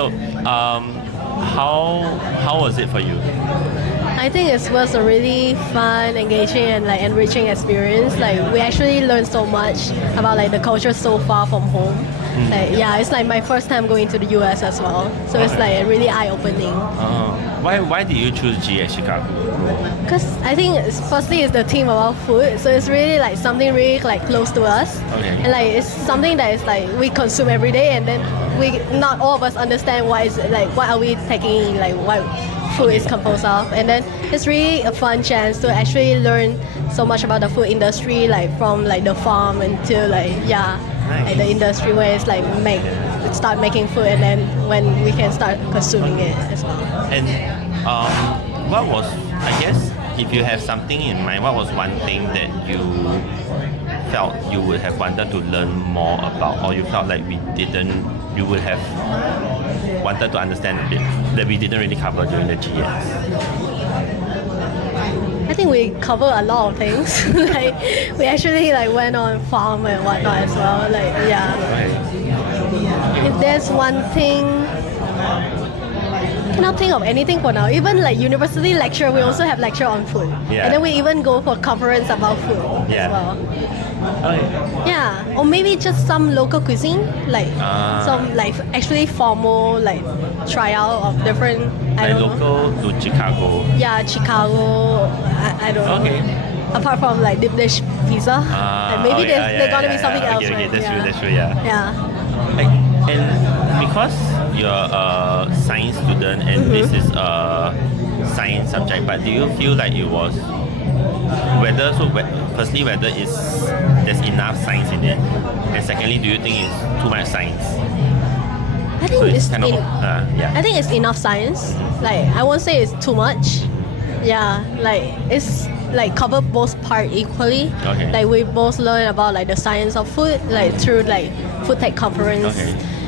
So, how was it for you? I think it was a really fun, engaging, and like enriching experience. Like we actually learned so much about like the culture so far from home. Like yeah, it's like my first time going to the US as well. So it's like really eye-opening. Why did you choose GEx Chicago? Because I think firstly it's the theme about food, so it's really like something really like close to us, and like it's something that is like we consume every day, and then we not all of us understand why is like what are we taking in, like what food is composed of, and then it's really a fun chance to actually learn so much about the food industry, like from like the farm until like like the industry where it's like start making food, and then when we can start consuming it as well. And what was, I guess, if you have something in mind, what was one thing that you felt you would have wanted to learn more about, or you felt like you would have wanted to understand a bit that we didn't really cover during the GEx? I think we cover a lot of things. Like we actually like went on farm and whatnot as well. Like if there's one thing, I cannot think of anything for now. Even like university lecture, we also have lecture on food. And then we even go for conference about food as well. Yeah, or maybe just some local cuisine, like some like actually formal like tryout of different. I don't local know. to Chicago. Yeah, Chicago. I don't know. Apart from like deep dish pizza, like maybe there's gonna be something else. Okay, right? that's true. Yeah. Yeah. And because you're a science student and this is a science subject, but do you feel like it was firstly whether there's enough science in it, and secondly, do you think it's too much science? I think I think it's enough science. Like I won't say it's too much. Yeah, like it's like cover both part equally. Like we both learn about like the science of food, like through like food tech conference,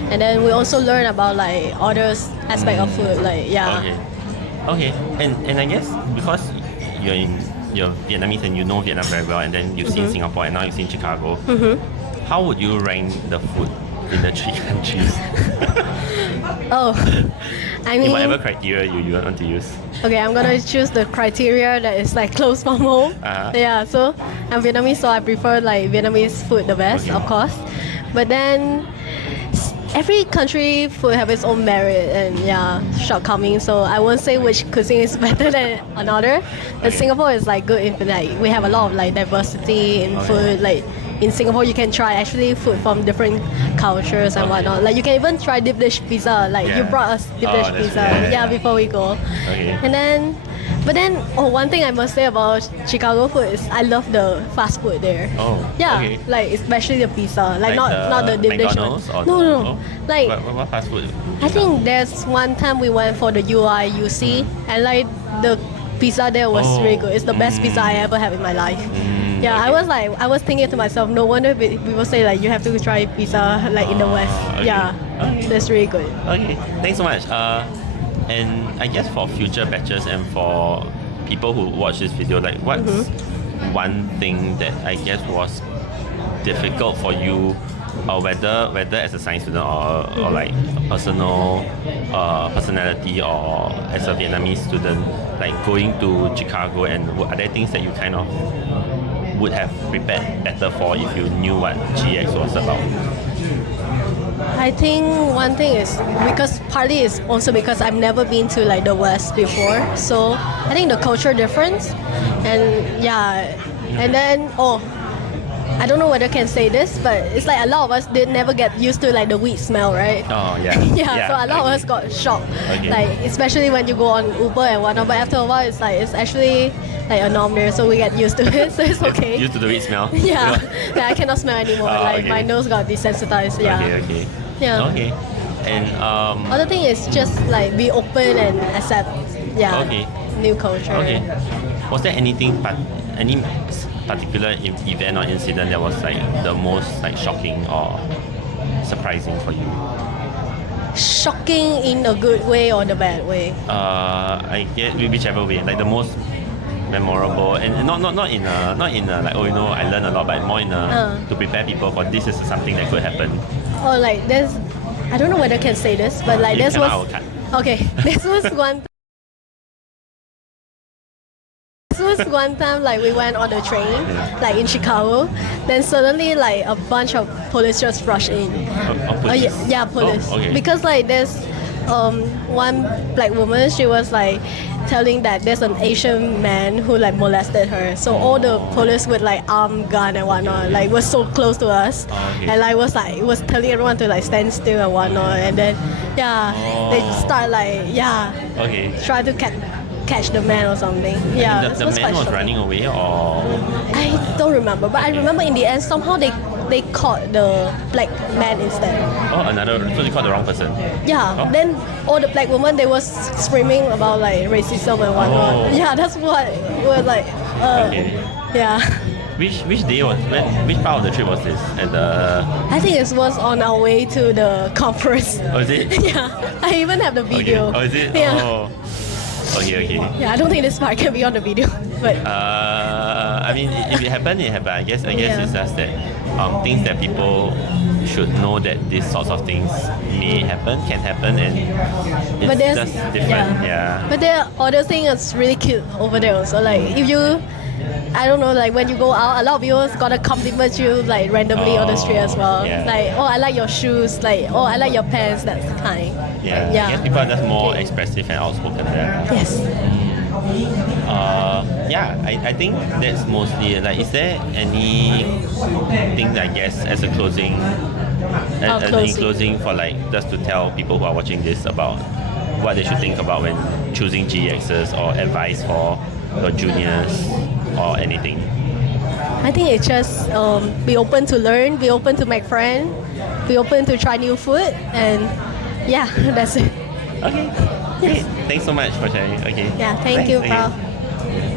and then we also learn about like other aspect of food. Like and I guess because you're Vietnamese and you know Vietnam very well, and then you've seen Singapore and now you've seen Chicago. How would you rank the food in the three countries? I mean, whatever criteria you want to use. Okay, I'm gonna choose the criteria that is like close from home. Yeah, so I'm Vietnamese, so I prefer like Vietnamese food the best, of course. But then every country food have its own merit and shortcomings. So I won't say which cuisine is better than another. But Singapore is like good if like we have a lot of like diversity in food. Like in Singapore, you can try actually food from different cultures and whatnot. Like you can even try deep dish pizza. Like you brought us deep dish pizza, before we go. And then, but then, one thing I must say about Chicago food is I love the fast food there. Like especially the pizza. Like not the deep dish one. No. Like what fast food? I think there's one time we went for the UC, and like the pizza there was really good. It's the best pizza I ever had in my life. I was thinking to myself, no wonder people say like you have to try pizza like in the West. That's really good. Okay, thanks so much. And I guess for future batches and for people who watch this video, like what's one thing that I guess was difficult for you, or whether as a science student or like a personal personality, or as a Vietnamese student, like going to Chicago, and are there things that you kind of would have prepared better for if you knew what GEx was about? I think one thing is because partly is also because I've never been to like the West before, so I think the culture difference, and and then I don't know whether I can say this, but it's like a lot of us did never get used to like the weed smell, right? So a lot of us got shocked, like especially when you go on Uber and whatnot. But after a while, it's actually like a norm there, so we get used to it, so it's okay. Used to the weed smell. I cannot smell anymore. My nose got desensitized. Okay. And other thing is just like be open and accept new culture. Was there any particular event or incident that was like the most like shocking or surprising for you? Shocking in a good way or the bad way? I guess whichever way, like the most memorable, and not in a like I learned a lot, but more in a to prepare people for this is something that could happen. Like I don't know whether I can say this, but like If this was cannot, I will cut. okay. This was one. This was one time like we went on the train, like in Chicago. Then suddenly like a bunch of police just rushed in. Police? Yeah, police. Oh, okay. Because like there's one black woman, she was like telling that there's an Asian man who like molested her. So all the police with like armed gun and whatnot like was so close to us, Okay. and like was telling everyone to like stand still and whatnot. And then they start like Okay. try to catch the man or something. Yeah, The was man quite was shocking. running away or? I don't remember, but I remember in the end somehow they caught the black man instead. Oh, so they caught the wrong person. Yeah. Oh. Then all the black women they was screaming about like racism and whatnot. Oh. Yeah, that's what was like. Okay. Yeah. Which day was which part of the trip was this? At the I think it was on our way to the conference. Oh, is it? Yeah. I even have the video. Okay. Oh, is it? Yeah. Oh. Okay. Yeah, I don't think this part can be on the video, but I mean, if it happened, it happened. I guess Yeah. it's just that things that people should know that these sorts of things may happen, can happen, and it's but there's just different. Yeah. But there are other things that's really cute over there also. Like if you, I don't know, like when you go out, a lot of people gonna compliment you like randomly on the street as well. Yeah. Like, oh, I like your shoes. Like, oh, I like your pants. That's the kind. Yeah. I guess people are just more expressive and outspoken there. Yes. I think that's mostly like. Is there anything I guess as a closing, in closing for like just to tell people who are watching this about what they should think about when choosing GExs or advice for your juniors or anything? I think it's just be open to learn, be open to make friends, be open to try new food, and yeah, that's it. Okay. Great. Thanks so much for sharing. Okay. Yeah, thank you, Thanks. Paul.